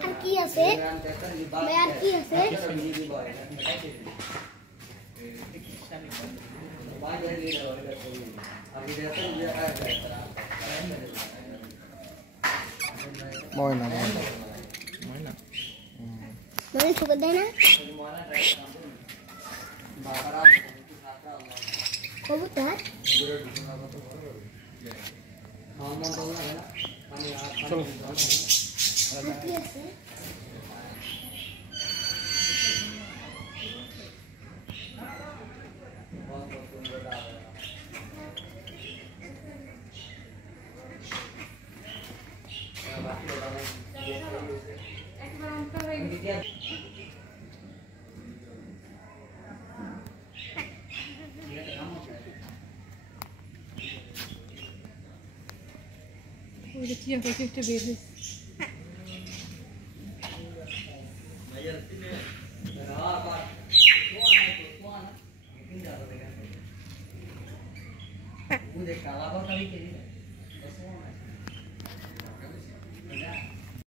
আর কি আছে ভাই আর কি আছে ময়না মানে সুগার দেয় না কবুতর চলো আর কি আছে ওটা কি একটা একটা বের হয়েছে मुझे काला बाल का भी